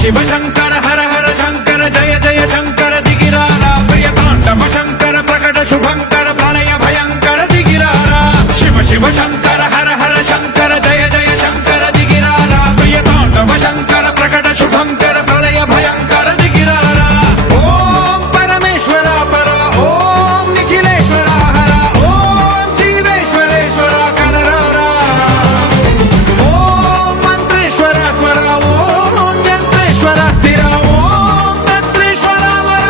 శివ శంకర హర హర శంకర జయ జయ శంకర దిగిరారా ప్రియ తాండవ శంకర ప్రకట శుభంకర ప్రళయ భయంకర దిగిరారా శివ శివ శంకర హర హర శంకర జయ జయ శంకర దిగిరారా ప్రియ తాండవ శంకర ప్రకట శుభంకర ప్రళయ భయంకర దిగిరారా ఓం పరమేశ్వర పర ఓం నిఖిలేశ్వర హర ఓం జీవేశ్వరేశ్వర కరరారా ఓం మంత్రేశ్వర స్వర ఓం యంత్రేశ్వర స్థిర ఓం తంత్రేశ్వర వర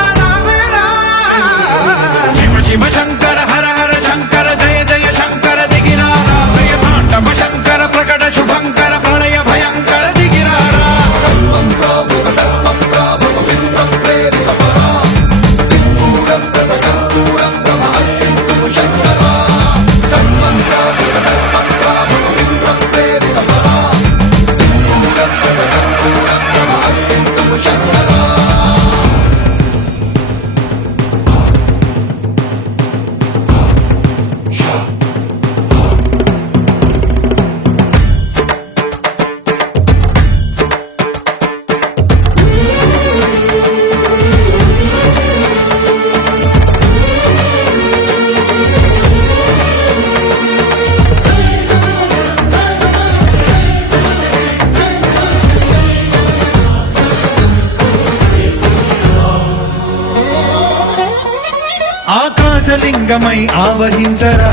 శివ శివ శంకర హర హర శంకర జయ జయ శంకర దిగిరారా ప్రియ తాండవ శంకర ప్రకట శుభంకర ప్రళయ భయంకర దిగిరారా ఆకాశలింగమై ఆవహించరా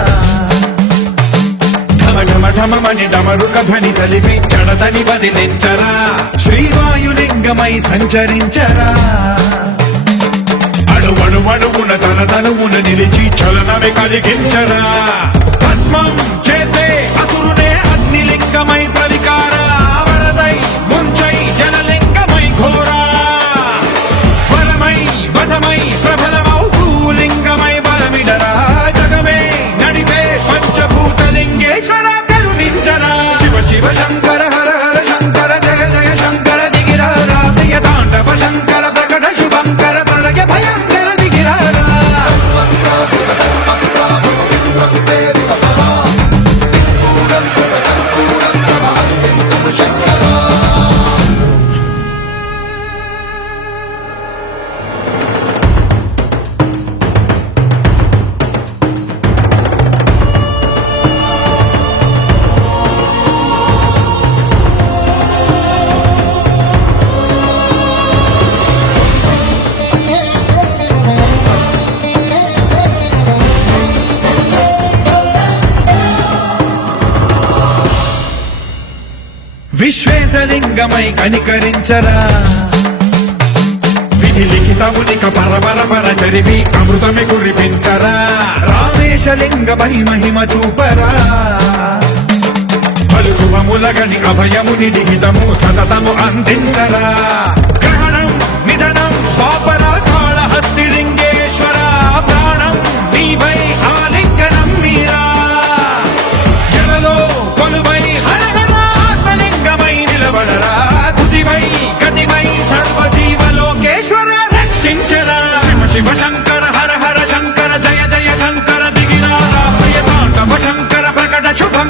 ఢమ ఢమ ఢమమని డమరుక ధ్వని సలిపి జడదని వదిలించరా శ్రీవాయులింగమై సంచరించరా అడువడువడువున తన తనువున నిలిచి చలనమే కలిగించరా భస్మం చేసే అసురునే అగ్నిలింగమై ప్రవికారా వరదై ముంచై జలలింగమై ఘోరా వరమై వసమై ప్రబలమౌ భూలింగమై బలమిడరా జగమే నడిపే పంచభూతలింగేశ్వర కరుణించరా శివ శివ శంకర హర హర శంకర జయ జయ శంకర దిగిరారా ప్రియ తాండవ శంకర ప్రకట శుభంకర ప్రళయ భయంకర దిగిరారా విశ్వేశలింగమై కనికరించరా విధి లిఖితమునిక పరపర పర చరివి అమృతమి కురిపించరా రామేశలింగమై మహిమ చూపరా పలు శుభములగని అభయముని లిఖితము సతతము అందించరా గ్రహణం నిధనం పాపరా కాళహస్తి లింగేశ్వర ప్రాణం నీవై ఆలింగనం మీరా జలలో కొలువై నిలబడరా తుదివై గతివై సర్వజీవలోకేశ్వర రక్షించరా శివ శివ శంకర హర హర శంకర జయ జయ శంకర దిగిరారా ప్రియ తాండవ శంకర ప్రకట శుభం